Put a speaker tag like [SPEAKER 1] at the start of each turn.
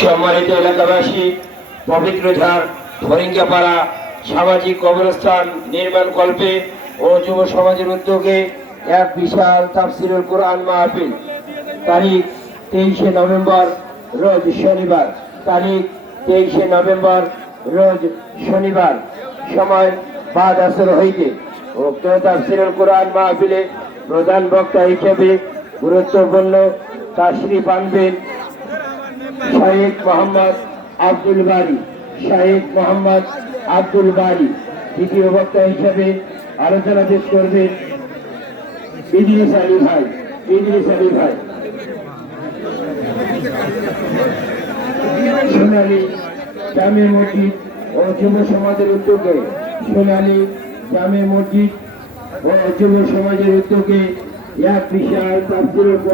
[SPEAKER 1] সম্মানিত এলাকাবাসী, পবিত্র ঝাড় ফরিঙ্গাপাড়া সামাজিক কবরস্থান নির্মাণ কল্পে ও যুব সমাজের উদ্যোগে এক বিশাল তাফসিরুল কোরআন মাহফিল। তারিখ তেইশে নভেম্বর রোজ শনিবার। তারিখ তেইশে নভেম্বর রোজ শনিবার। সময় বাদ আসর হইতে। উক্ত তাফসিরুল কোরআন মাহফিলে প্রধান বক্তা হিসেবে গুরুত্বপূর্ণ তাশরিফ আনবেন শাহেদ মোহাম্মদ আব্দুল বারি, শাহেদ মোহাম্মদ আব্দুল বারি, দ্বিতীয় বক্তা হিসেবে আলোচনা পেশ করবেন ইদ্রিস আলী ভাই, ইদ্রিস আলী ভাই। সোনালী জামে মসজিদ ও যুব সমাজের উদ্যোগে, সোনালী জামে মসজিদ ও যুব সমাজের উদ্যোগে এক বিশাল তাফসিরুল কোরআন